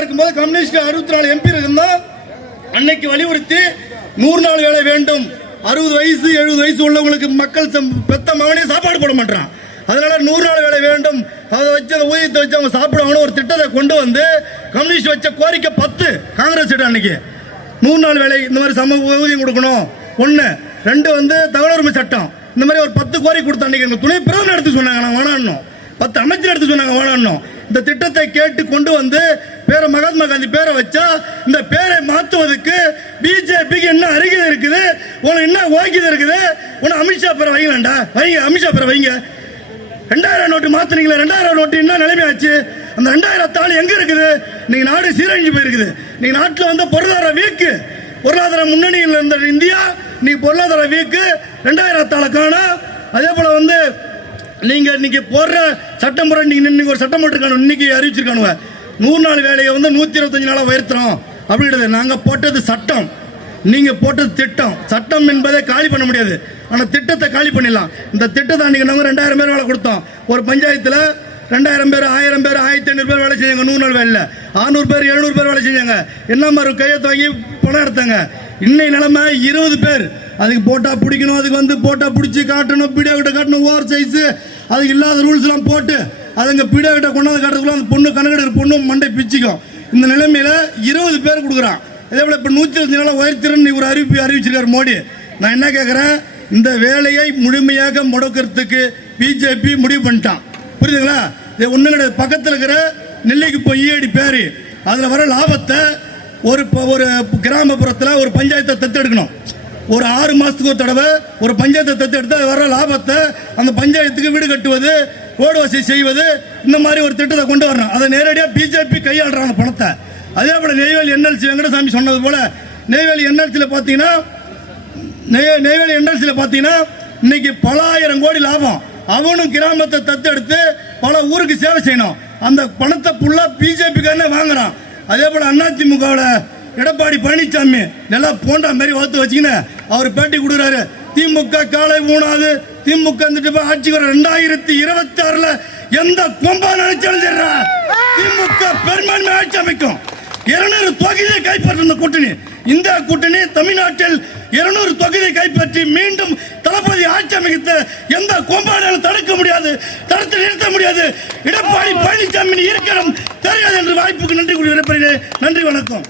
இருக்கும்போது communist 64 MP இருந்தா அன்னைக்கு வலியுறுத்தி 100 நாள் வேலை வேண்டும். 60 வயசு 70 வயசு உள்ளவங்களுக்கு மக்கள் பெத்த மகனே சாப்பாடு போட மாட்டான். அதனால 100 நாள் வேலை வேண்டும், அதை வச்சு அந்த ஊதியத்தை வச்சு அவங்க சாப்பிடுவாங்கன்னு ஒரு திட்டத்தை கொண்டு வந்து கம்யூனிஸ்ட் வச்ச கோரிக்கை 10 காங்கிரஸ் அன்னைக்கு 100 நாள் வேலை இந்த மாதிரி சம ஊதியம் கொடுக்கணும். 1 2 வந்து தகவல் உரிமை சட்டம் இந்த மாதிரி ஒரு 10 கோரிக்கை கொடுத்த அன்னைக்கு எங்க துணை பிரதமர் எடுத்து சொன்னாங்க நான் வேணாம், 10 அமைச்சர் எடுத்து சொன்னாங்க வேணாம். இந்த திட்டத்தை கேட்டு கொண்டு வந்து பேரை மகாத்மா காந்தி பேரை வச்சா இந்த பேரை மாற்றுவதற்கு பிஜேபிக்கு என்ன அருகதை இருக்குது, உனக்கு என்ன ஓகிதை இருக்குது, உனக்கு அமித்ஷா பேரை வைங்களாண்டா, வைங்க அமித்ஷா பேரை வைங்க. 2000 நோட்டு மாத்தினீங்களா, 2000 நோட்டு என்ன நிலைமை ஆச்சு? அந்த 2000 தாள் எங்க இருக்குது? நீங்க நாடு சீரழிஞ்சு போயிருக்குது. நீங்க நாட்டில் வந்து பொருளாதார வீக்கு, பொருளாதார முன்னணியில் இருந்த இந்தியா நீ பொருளாதார வீக்கு 2000 தாளை காணும். அதே போல வந்து நீங்க இன்னைக்கு போடுற சட்டமுறை நீங்க ஒரு சட்டம் போட்டிருக்கானு இன்னைக்கு அறிவிச்சிருக்கானுங்க 100 நாள் வேலையை வந்து 125 நாளா உயர்த்துறோம் அப்படின்றது. நாங்க போட்டது சட்டம், நீங்க போட்டது திட்டம். சட்டம் என்பதை காலி பண்ண முடியாது, ஆனா திட்டத்தை காலி பண்ணிடலாம். இந்த திட்டத்தை அன்னைக்கு நாங்க 2000 பேர் வேலை கொடுத்தோம். ஒரு பஞ்சாயத்துல 2000 பேர் 1000 பேர் 1500 பேர் வேலை செஞ்சாங்க. 100 நாள் வேலை 600 பேர் 700 பேர் வேலை செஞ்சாங்க. என்ன மாதிரி கையெழுத்து வாங்கி பணம் எடுத்தாங்க. இன்னைக்கு நிலைமை 20 பேர். அதுக்கு போட்டா பிடிக்கணும், அதுக்கு வந்து போட்டா பிடிச்சி காட்டணும், பீடியா கிட்ட காட்டணும், ஓவர் சைஸ், அதுக்கு இல்லாத ரூல்ஸ் எல்லாம் போட்டு அதுங்க பீடியா கிட்ட கொண்டாந்து காட்டுறதுக்குள்ள அந்த பொண்ணு கணக்கெடுக்கிற பொண்ணு மண்டை பிச்சுக்கும். இந்த நிலைமையில 20 பேர் கொடுக்குறான். அதே போல இப்ப 125 நாளா உயர்த்திறன் ஒரு அறிவிச்சிருக்காரு மோடி. நான் என்ன கேட்கிறேன், இந்த வேலையை முழுமையாக முடக்கிறதுக்கு பிஜேபி முடிவு பண்ணிட்டான். புரியுதுங்களா? இது ஒண்ணு கிடையாது. பக்கத்தில் இருக்கிற நெல்லைக்கு போய் ஈடி பேரு அதுல வர லாபத்தை ஒரு கிராமப்புறத்தில் ஒரு பஞ்சாயத்தை தத்தெடுக்கணும். ஒரு 6 மாசத்துக்கு ஒரு தடவை ஒரு பஞ்சாயத்தை தத்தெடுத்து வர லாபத்தை அந்த பஞ்சாயத்துக்கு வீடு கட்டுவது, ரோடு வசதி செய்வது, இந்த மாதிரி ஒரு திட்டத்தை கொண்டு வரணும். அதை நேரடியாக பிஜேபி கையாளுறாங்க பணத்தை. அதே போல நெய்வேலி என்எல்சி வெங்கடசாமி சொன்னது போல நெய்வேலி என்எல்சியில் பார்த்தீங்கன்னா இன்னைக்கு பல ஆயிரம் கோடி லாபம். அவனும் கிராமத்தை தத்தெடுத்து பல ஊருக்கு சேவை செய்யணும். அந்த பணத்தை ஃபுல்லா பிஜேபிக்காரனே வாங்குறான். அதே போல அதிமுகவோட எடப்பாடி பழனிசாமி நல்லா போண்டா மாதிரி வளர்த்து வச்சுக்கின்னு அவர் பேட்டி கொடுக்குறாரு. திமுக காலை ஊனாது, திமுக ஆட்சிக்கு 2026 எந்த கொம்பா நினைச்சாலும் சரி திமுக பெரும்பான்மை ஆட்சி அமைக்கும். 200 தொகுதியை கைப்பற்ற கூட்டணி, இந்த கூட்டணி தமிழ்நாட்டில் 200 தொகுதியை கைப்பற்றி மீண்டும் தளபதி ஆட்சி அமைக்க எந்த கொம்பானாலும் தடுக்க முடியாது, தடுத்து நிறுத்த முடியாது. எடப்பாடி பழனிசாமி இருக்கிறோம் தெரியாது என்று வாய்ப்புக்கு நன்றி கூறி விடைபெறுகிறேன். நன்றி, வணக்கம்.